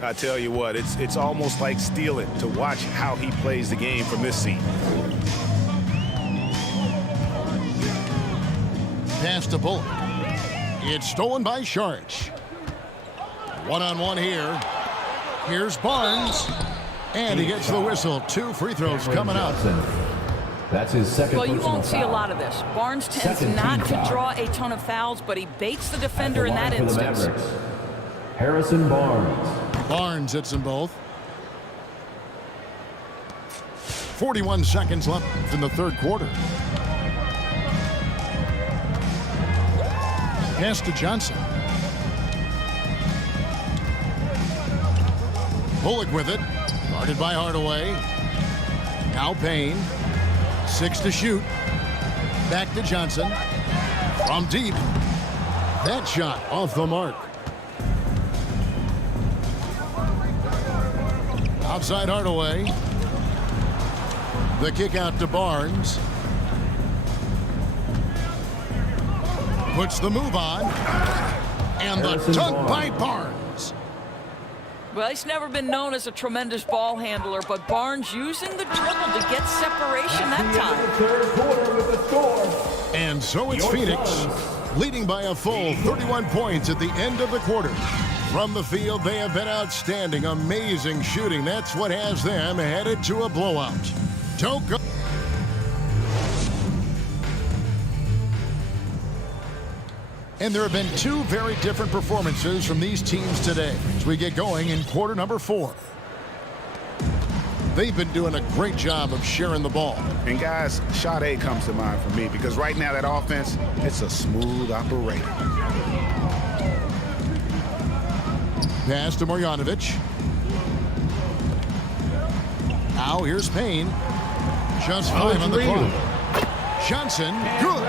I tell you what, it's almost like stealing to watch how he plays the game from this seat. Pass to Bullock. It's stolen by Saric. One-on-one here. Here's Barnes. And he gets the whistle. 2 free throws coming up. That's his second. Well, you personal won't see a foul. lot of this. Barnes tends Second not team to foul. draw a ton of fouls, but he baits the defender in At that the line for the instance. Mavericks, Harrison Barnes. Barnes hits them both. 41 seconds left in the third quarter. Pass to Johnson. Bullock with it. Guarded by Hardaway. Now Payne. 6 to shoot. Back to Johnson. From deep. That shot off the mark. Outside Hardaway. The kick out to Barnes. Puts the move on. And the Harrison dunk by Barnes. Barnes. Well, he's never been known as a tremendous ball handler, but Barnes using the dribble to get separation that time. Third quarter with the score. And so it's Your Phoenix Suns. leading by a full 31 points at the end of the quarter. From the field, they have been outstanding. Amazing shooting. That's what has them headed to a blowout. Don't go. And there have been 2 very different performances from these teams today as we get going in quarter number 4. They've been doing a great job of sharing the ball. And guys, shot A comes to mind for me because right now that offense, it's a smooth operation. Pass to Marjanovic. Now here's Payne. Just 5 on the clock. Johnson, good.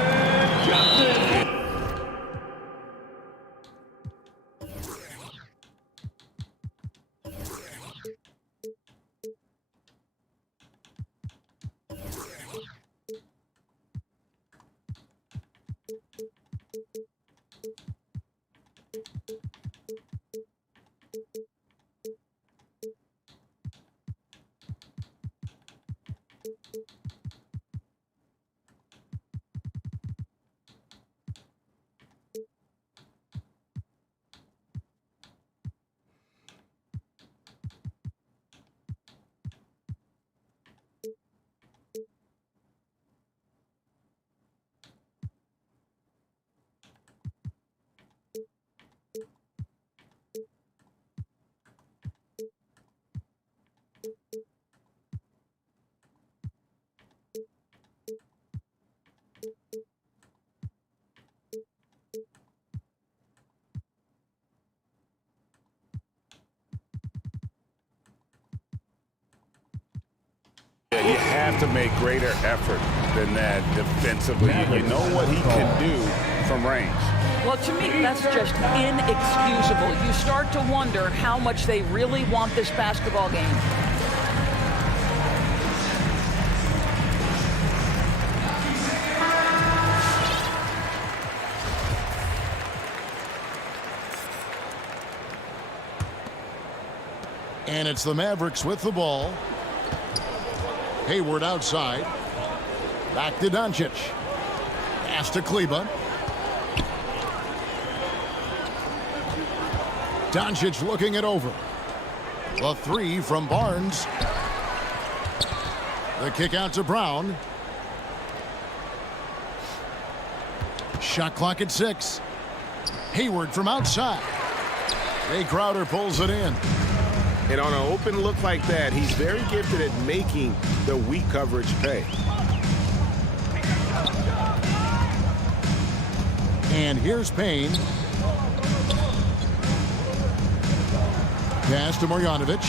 Yeah, you have to make greater effort than that defensively. You know what he can do from range. Well, to me, that's just inexcusable. You start to wonder how much they really want this basketball game. And it's the Mavericks with the ball. Hayward outside. Back to Doncic. Pass to Kleba. Doncic looking it over. The three from Barnes. The kick out to Brown. Shot clock at 6. Hayward from outside. Jay Crowder pulls it in. And on an open look like that, he's very gifted at making the weak coverage pay. And here's Payne. Pass to Marjanovic.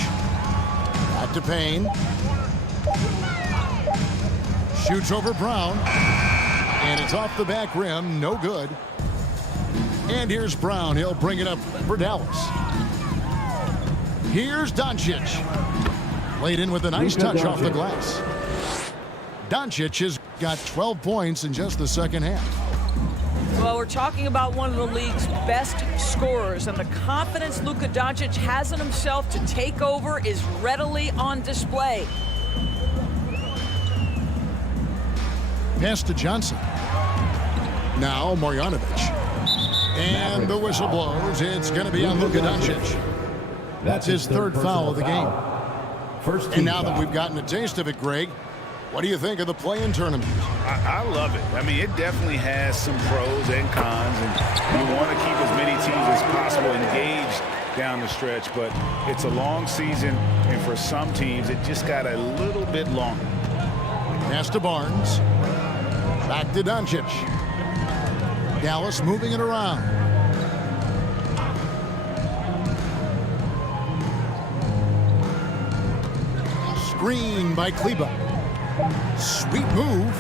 Back to Payne. Shoots over Brown. And it's off the back rim. No good. And here's Brown. He'll bring it up for Dallas. Here's Doncic. Laid in with a nice touch off the glass. Doncic has got 12 points in just the second half. Well, we're talking about one of the league's best scorers, and the confidence Luka Doncic has in himself to take over is readily on display. Pass to Johnson. Now Marjanovic. And the whistle blows. It's going to be on Luka Doncic. That's his third foul of the game. And now that we've gotten a taste of it, Greg, what do you think of the play-in tournament? I love it. I mean, it definitely has some pros and cons, and you want to keep as many teams as possible engaged down the stretch, but it's a long season, and for some teams, it just got a little bit longer. Pass to Barnes. Back to Doncic. Dallas moving it around. Screen by Kleba. Sweet move.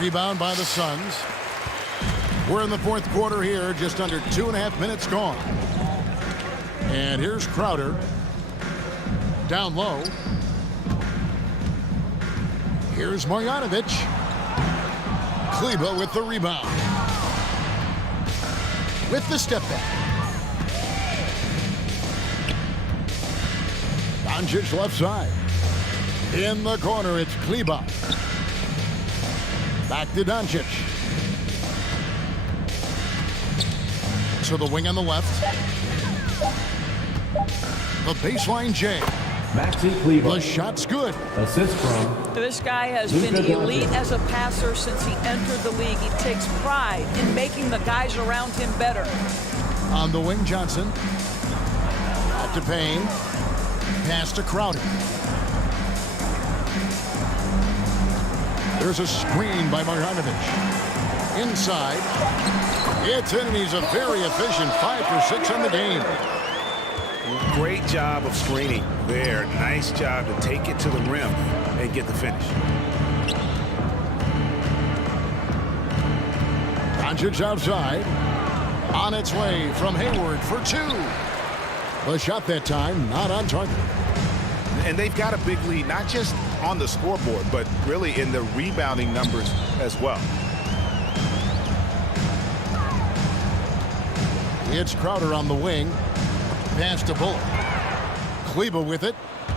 Rebound by the Suns. We're in the fourth quarter here, just under 2.5 minutes gone. And here's Crowder. Down low. Here's Marjanovic. Kleba with the rebound. With the step back. Doncic left side. In the corner, it's Kleba. Back to Doncic. To the wing on the left. The baseline J. Maxi Kleber. The shot's good. Assist from. This guy has been elite as a passer since he entered the league. He takes pride in making the guys around him better. On the wing, Johnson. Back to Payne. Pass to Crowder. There's a screen by Marjanovic. Inside. It's in, and he's a very efficient 5 for 6 on the game. Great job of screening there. Nice job to take it to the rim and get the finish. Doncic outside. On its way from Hayward for 2. The shot that time not on target. And they've got a big lead, not just on the scoreboard, but really in the rebounding numbers as well. It's Crowder on the wing. Pass to Bullock. Kleba with it.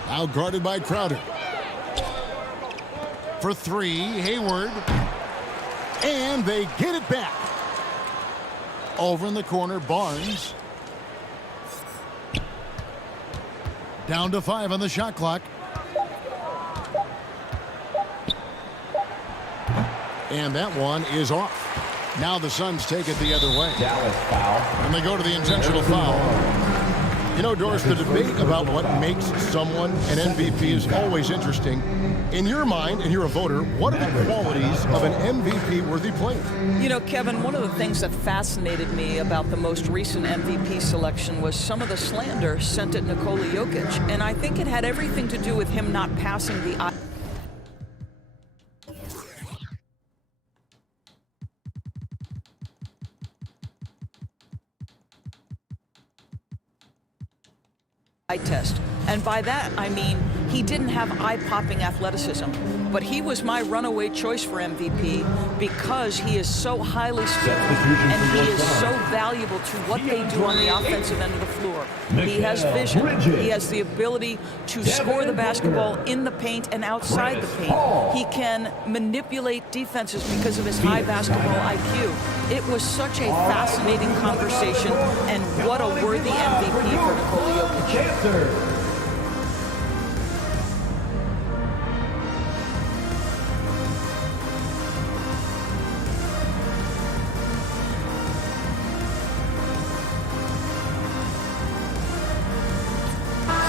Now guarded by Crowder. For 3, Hayward. And they get it back. Over in the corner, Barnes. Down to 5 on the shot clock. And that one is off. Now the Suns take it the other way. Dallas foul. And they go to the intentional foul. You know, Doris, the debate about what makes someone an MVP is always interesting. In your mind, and you're a voter, what are the qualities of an MVP-worthy player? You know, Kevin, one of the things that fascinated me about the most recent MVP selection was some of the slander sent at Nikola Jokic. And I think it had everything to do with him not passing the eye test. And by that, I mean He didn't have eye-popping athleticism, but he was my runaway choice for MVP because he is so highly skilled and he is so valuable to what they do on the offensive end of the floor. He has vision. He has the ability to score the basketball in the paint and outside the paint. He can manipulate defenses because of his high basketball IQ. It was such a fascinating conversation, and what a worthy MVP for Nikola Jokic.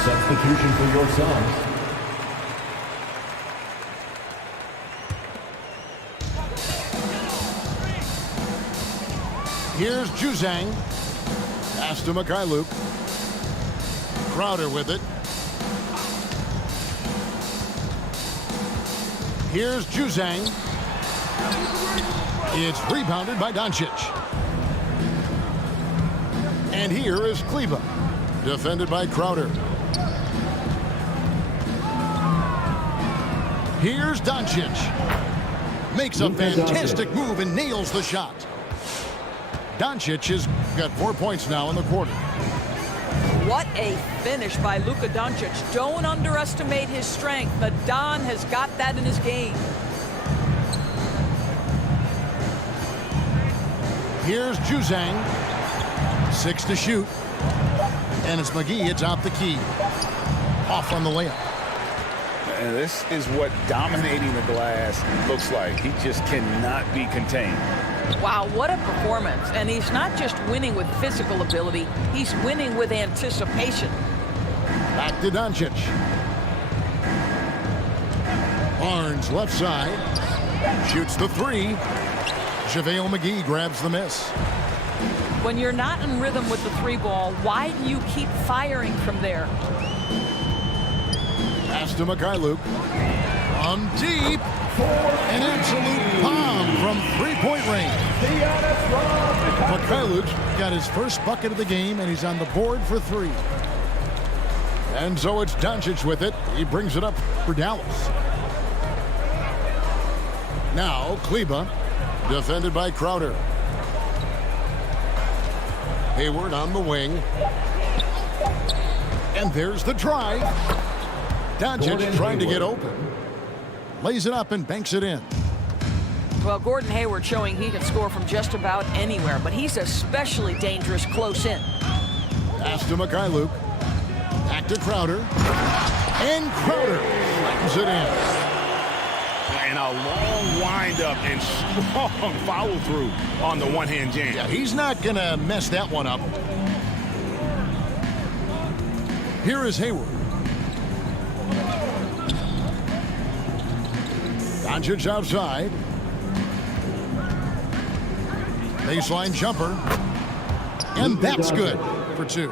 Substitution for your son. Here's Juzang. Pass to Mikhailuk. Crowder with it. Here's Juzang. It's rebounded by Doncic. And here is Kleba. Defended by Crowder. Here's Doncic. Makes a fantastic move and nails the shot. Doncic has got 4 points now in the quarter. What a finish by Luka Doncic. Don't underestimate his strength. The Don has got that in his game. Here's Juzang. 6 to shoot. And it's McGee. It's out the key. Off on the layup. And this is what dominating the glass looks like. He just cannot be contained. Wow, what a performance. And he's not just winning with physical ability, he's winning with anticipation. Back to Doncic. Barnes left side. Shoots the three. JaVale McGee grabs the miss. When you're not in rhythm with the three ball, why do you keep firing from there? Pass to Mikhailuk. On deep. An absolute bomb from three-point range. Mikhailuk got his first bucket of the game, and he's on the board for three. And so it's Doncic with it. He brings it up for Dallas. Now Kleba, defended by Crowder. Hayward on the wing. And there's the drive. Doncic trying to get open. Lays it up and banks it in. Well, Gordon Hayward showing he can score from just about anywhere, but he's especially dangerous close in. Pass to Mikhailuk. Back to Crowder. And Crowder slams it in. And a long windup and strong follow through on the one-hand jam. Yeah, he's not going to mess that one up. Here is Hayward. Doncic outside. Baseline jumper. And that's good for two.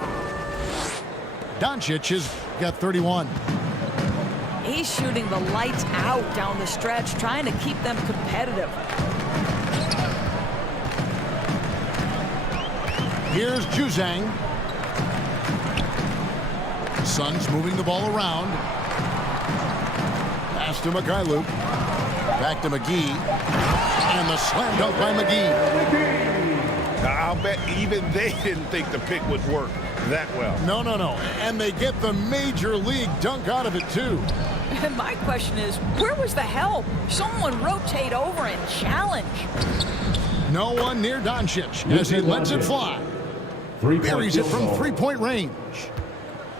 Doncic has got 31. He's shooting the lights out down the stretch, trying to keep them competitive. Here's Juzang. Suns moving the ball around. Pass to Mikhailuk. Back to McGee. And the slam dunk by McGee. I'll bet even they didn't think the pick would work that well. No. And they get the major league dunk out of it, too. And my question is, where was the help? Someone rotate over and challenge. No one near Doncic as he lets it fly. Buries it from three-point range.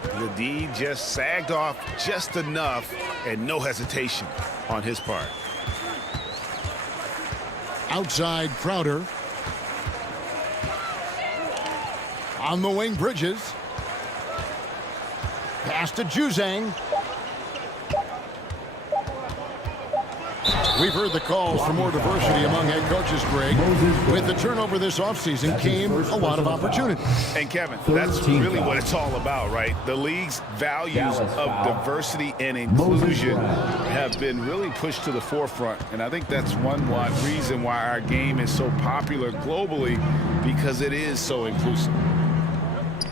The D just sagged off just enough and no hesitation on his part. Outside Crowder. On the wing, Bridges. Pass to Juzang. We've heard the calls for more diversity among head coaches, Greg. With the turnover this offseason came a lot of opportunity. And Kevin, that's really what it's all about, right? The league's values of diversity and inclusion have been really pushed to the forefront. And I think that's one reason why our game is so popular globally, because it is so inclusive.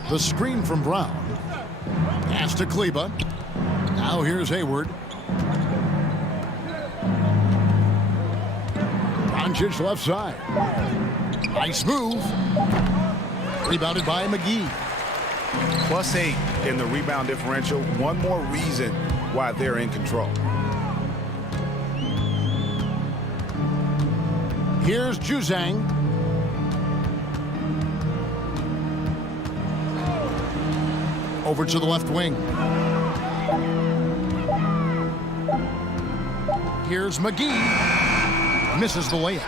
The screen from Brown. Pass to Kleba. Now here's Hayward. Doncic left side. Nice move. Rebounded by McGee. +8 in the rebound differential. One more reason why they're in control. Here's Juzang. Over to the left wing. Here's McGee. Misses the layup.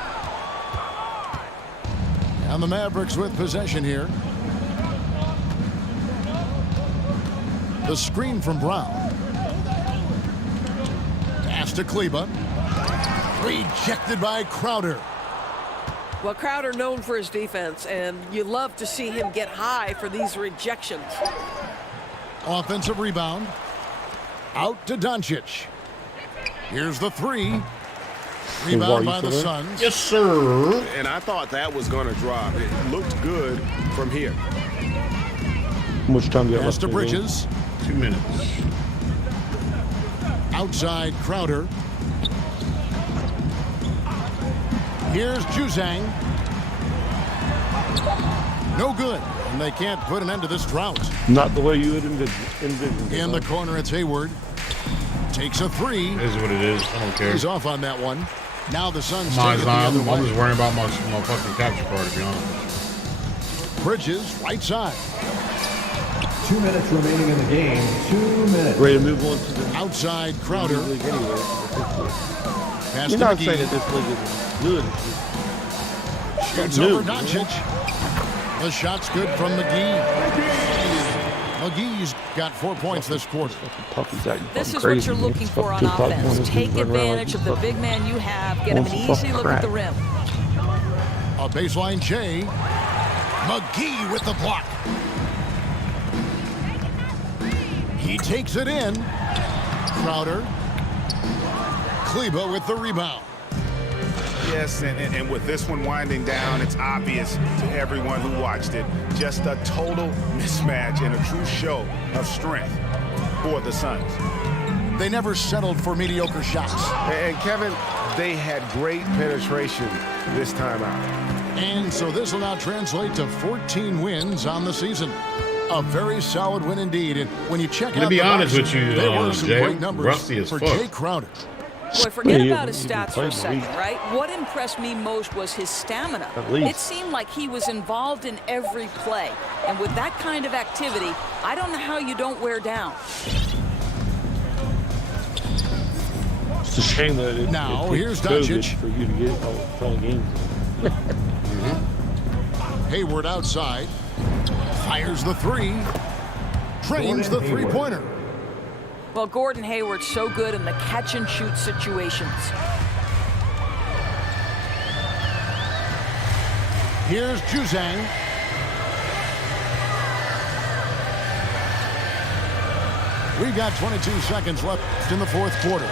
And the Mavericks with possession here. The screen from Brown. Pass to Kleba. Rejected by Crowder. Well, Crowder known for his defense, and you love to see him get high for these rejections. Offensive rebound. Out to Doncic. Here's the three. Rebound by the Suns. Yes, sir. And I thought that was going to drop. It looked good from here. How much time do you have Pass to left in the game? Bridges. 2 minutes. Outside Crowder. Here's Juzang. No good. And they can't put an end to this drought. Not the way you would envision. In the corner, it's Hayward. Takes a three. It is what it is. I don't care. He's off on that one. Now the Suns Mine's take it the not. other I'm way. just worrying about my fucking capture card, to be honest. Bridges, right side. 2 minutes remaining in the game. 2 minutes. Ready to move on to the Outside Crowder. league anyway. Pass You're to not McGee. saying that this league isn't good. It's just Shoots new, over man. Doncic. The shot's good from McGee. McGee's got 4 points this quarter. Puppies acting This fucking is crazy, what you're man. looking These for on fucking top offense. ones Take run around like advantage of the these big man you have. Get him Want an some easy look at the crack. rim. A baseline J. McGee with the block. He takes it in. Crowder. Kleba with the rebound. Yes, and with this one winding down, it's obvious to everyone who watched it. Just a total mismatch and a true show of strength for the Suns. They never settled for mediocre shots. And Kevin, they had great penetration this time out. And so this will now translate to 14 wins on the season. A very solid win indeed. And when you check To out be the honest box, with you, there were some Jay, great numbers rusty as for fuck. Jay Crowder. Boy, forget Yeah, about his he stats for played a the second, league. right? What impressed me most was his stamina. At least. It seemed like he was involved in every play. And with that kind of activity, I don't know how you don't wear down. It's a shame that it Now, takes here's COVID Doncic. for you to get all the fun games. Hayward outside. Fires the three. Trains the three-pointer. Well, Gordon Hayward's so good in the catch-and-shoot situations. Here's Juzang. We've got 22 seconds left in the fourth quarter.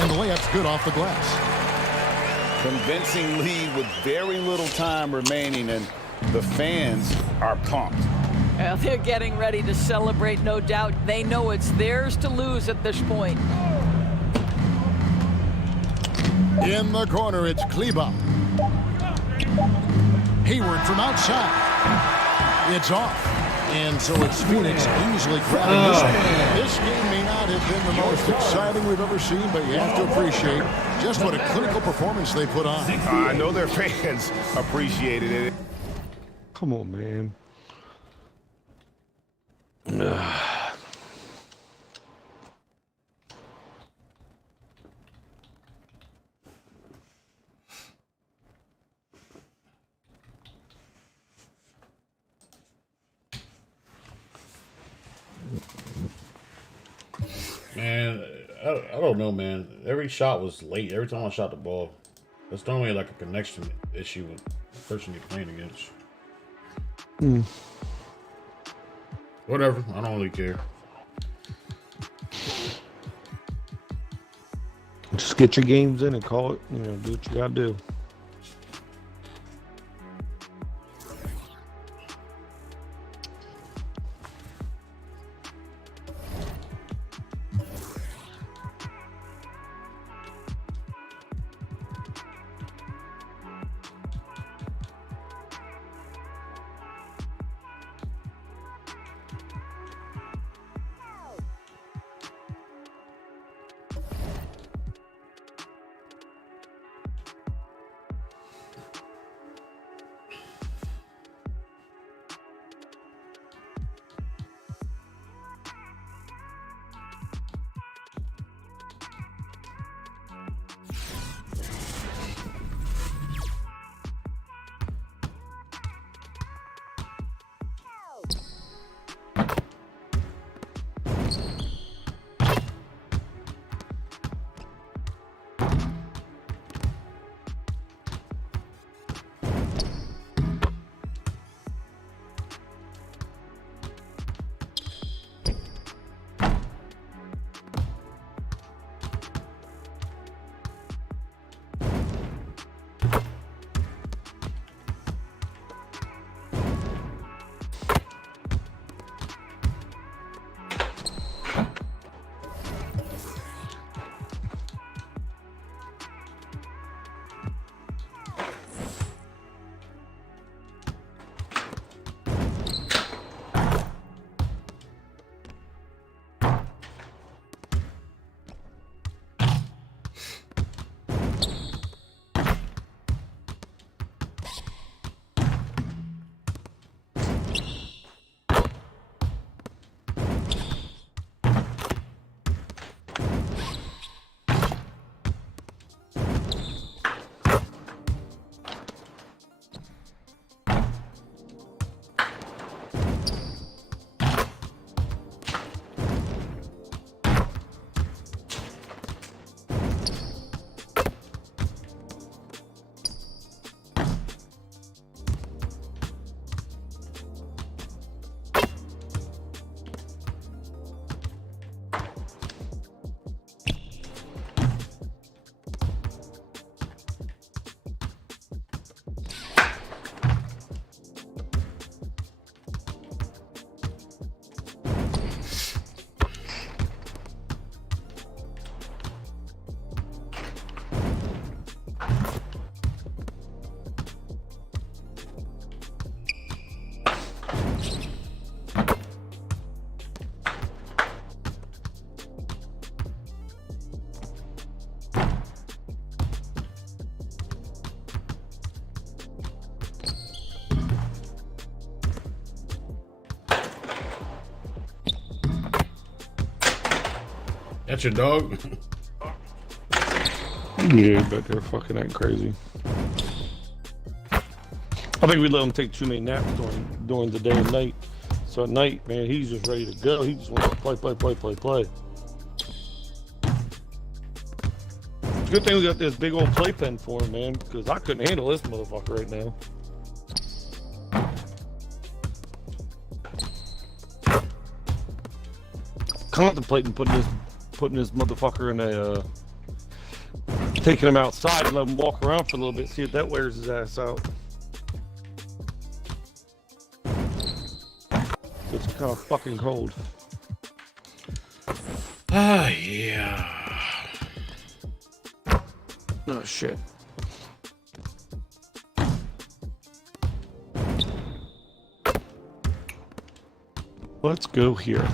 And the layup's good off the glass. Convincing lead with very little time remaining, and the fans are pumped. Well, they're getting ready to celebrate, no doubt. They know it's theirs to lose at this point. In the corner, it's Kleba. Hayward from outside. It's off. And so it's Phoenix easily grabbing this one. This game may not have been the most exciting we've ever seen, but you have to appreciate just what a clinical performance they put on. I know their fans appreciated it. Come on, man. Man, I don't know, man. Every shot was late. Every time I shot the ball, that's normally like a connection issue with the person you're playing against. Whatever. I don't really care. Just get your games in and call it. You know, do what you gotta do. That's your dog? Yeah, but they're fucking acting crazy. I think we let him take too many naps during the day and night. So at night, man, he's just ready to go. He just wants to play. Good thing we got this big old playpen for him, man, because I couldn't handle this motherfucker right now. Contemplating putting this motherfucker in a taking him outside and let him walk around for a little bit, see if that wears his ass out. It's kind of fucking cold. Ah, yeah. Oh shit. Let's go here.